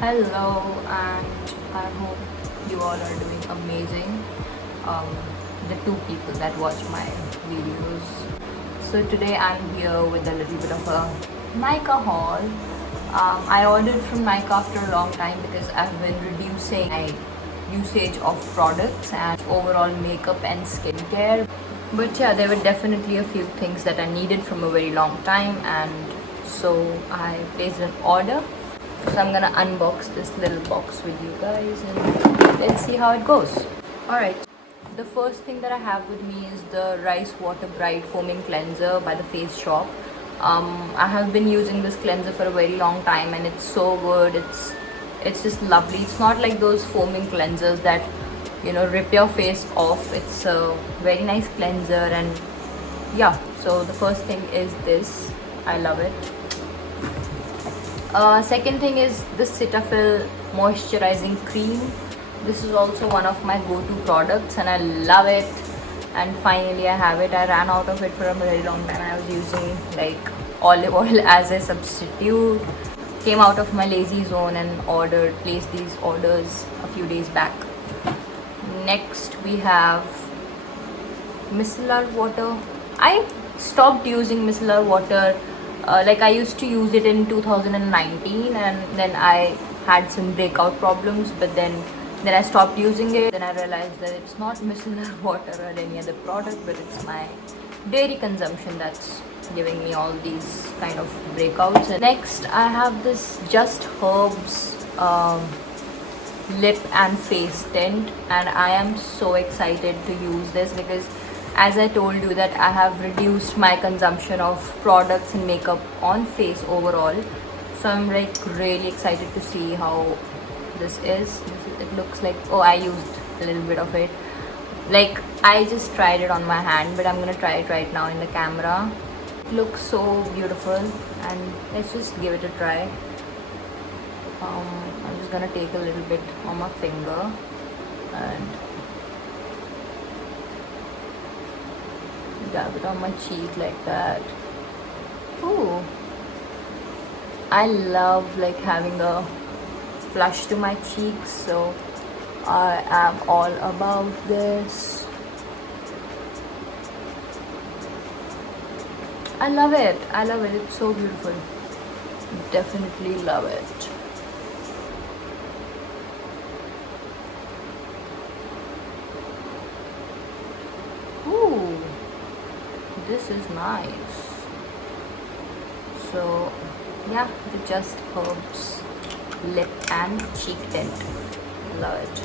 Hello, and I hope you all are doing amazing. Um, the two people that watch my videos. So today I'm here with a little bit of a Nykaa haul. I ordered from Nykaa after a long time because I've been reducing my usage of products and overall makeup and skincare. But yeah, there were definitely a few things that I needed from a very long time, and so I placed an order. So I'm gonna unbox this little box with you guys and let's see how it goes. Alright, the first thing that I have with me is the Rice Water Bright Foaming Cleanser by the Face Shop. I have been using this cleanser for a very long time and it's so good. It's just lovely. It's not like those foaming cleansers that rip your face off. It's a very nice cleanser, and yeah, so the first thing is this. I love it. Second thing is the Cetaphil moisturizing cream. This is also one of my go-to products and I love it, and finally I have it. I ran out of it for a very long time. I was using like olive oil as a substitute. Came out of my lazy zone and placed these orders a few days back. Next we have Micellar Water. I stopped using Micellar Water. Like I used to use it in 2019 and then I had some breakout problems, but then I stopped using it. Then I realized that it's not micellar water or any other product, but it's my dairy consumption that's giving me all these kind of breakouts. And next I have this Just Herbs lip and face tint, and I am so excited to use this because as I told you that I have reduced my consumption of products and makeup on face overall. So I'm like really excited to see how this is. It looks like, oh, I used a little bit of it. Like I just tried it on my hand, but I'm gonna try it right now in the camera. It looks so beautiful, and let's just give it a try. I'm just gonna take a little bit on my finger and dab it on my cheek like that. Ooh, I love like having a flush to my cheeks, so I am all about this. I love it. It's so beautiful. Definitely love it. Ooh, this is nice. So yeah, the Just Herbs lip and cheek tint. Love it.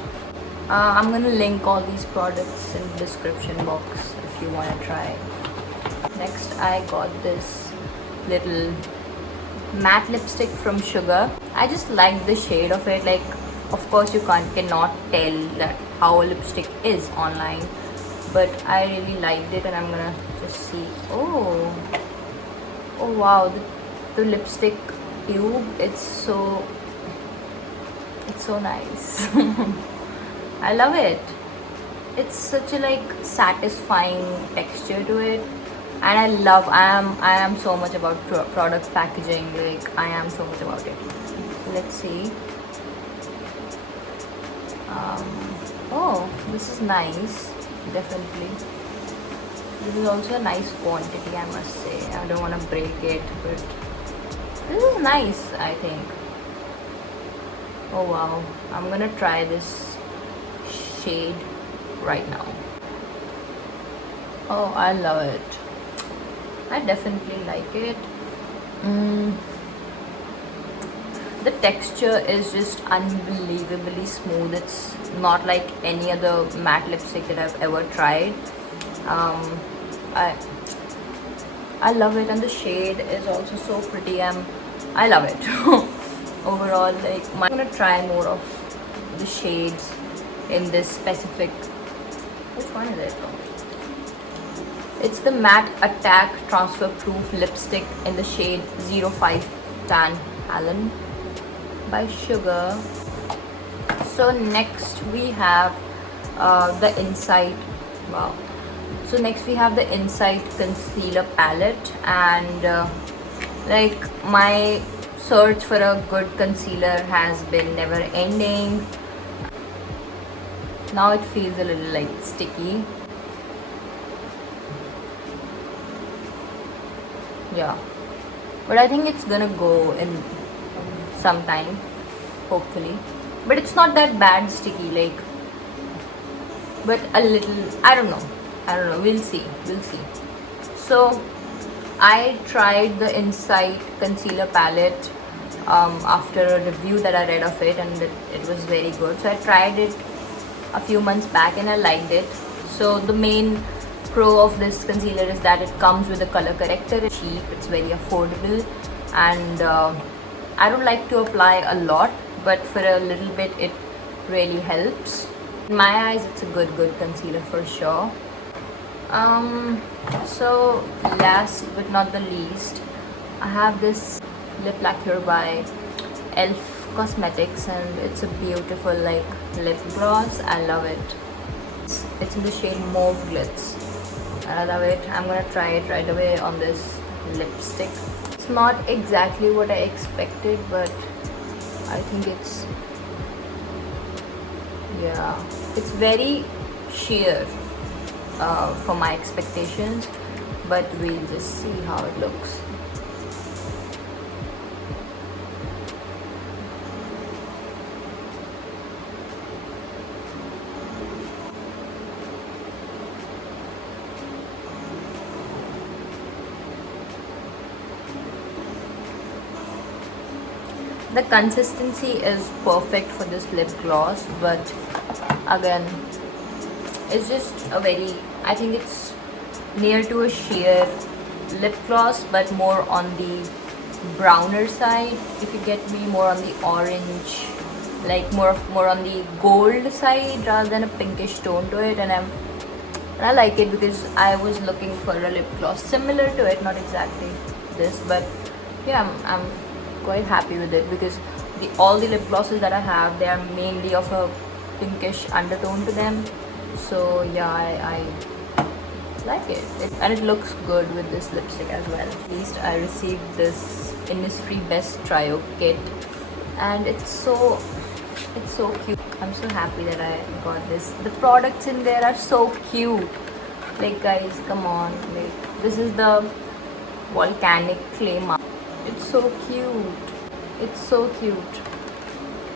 I'm gonna link all these products in the description box if you want to try. Next I got this little matte lipstick from Sugar. I just like the shade of it. Like of course you cannot tell that how a lipstick is online, but I really liked it and I'm gonna just see. Oh wow, the lipstick tube, it's so nice. I love it. It's such a like satisfying texture to it, and I am so much about product packaging. Like I am so much about it. Let's see. Oh, this is nice. Definitely. This is also a nice quantity, I must say. I don't want to break it, but this is nice, I think. Oh wow, I'm gonna try this shade right now. Oh, I love it. I definitely like it. The texture is just unbelievably smooth. It's not like any other matte lipstick that I've ever tried. I love it, and the shade is also so pretty. I love it. Overall, like I'm gonna try more of the shades in this specific. Which one is it? It's the Matte Attack Transfer Proof Lipstick in the shade 05 Tan Allen by Sugar. So next we have the Insight. Wow. So next we have the Insight Concealer Palette, and like my search for a good concealer has been never ending. Now it feels a little like sticky. Yeah, but I think it's gonna go in sometime, hopefully. But it's not that bad sticky, like, but a little, I don't know, we'll see. So I tried the Insight concealer palette after a review that I read of it, and it was very good. So I tried it a few months back and I liked it. So the main pro of this concealer is that it comes with a color corrector. It's cheap, it's very affordable, and I don't like to apply a lot, but for a little bit it really helps. In my eyes, it's a good concealer for sure. So last but not the least, I have this Lip Lacquer by Elf Cosmetics, and it's a beautiful like lip gloss. I love it. It's in the shade Mauve Glitz. I love it. I'm gonna try it right away on this lipstick. It's not exactly what I expected, but I think it's, yeah, it's very sheer for my expectations, but we'll just see how it looks. The consistency is perfect for this lip gloss, but again, it's just a very, I think it's near to a sheer lip gloss, but more on the browner side, if you get me, more on the orange, like more on the gold side rather than a pinkish tone to it. And I like it because I was looking for a lip gloss similar to it, not exactly this, but yeah, I'm quite happy with it because all the lip glosses that I have, they are mainly of a pinkish undertone to them. So yeah, I like it. And it looks good with this lipstick as well. At least I received this Innisfree Best Trio kit, and it's so cute. I'm so happy that I got this. The products in there are so cute. Like guys, come on, like this is the volcanic clay mask. It's so cute.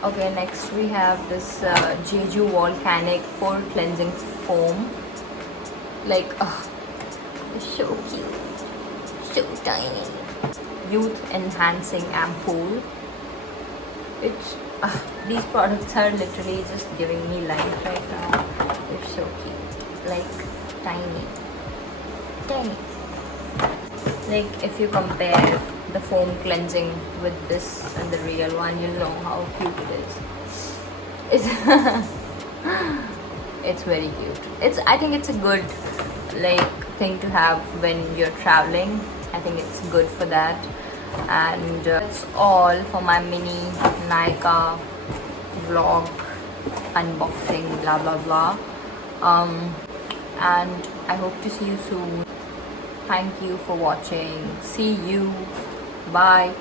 Okay, next we have this Jeju Volcanic Pore Cleansing Foam. Like, it's so cute, so tiny. Youth Enhancing Ampoule. It's these products are literally just giving me life right now. They're so cute, like tiny. Like if you compare the foam cleansing with this and the real one, you'll know how cute it is. It's very cute. I think it's a good like thing to have when you're traveling. I think it's good for that. And that's all for my mini Nykaa vlog unboxing, blah blah blah. And I hope to see you soon. Thank you for watching. See you. Bye.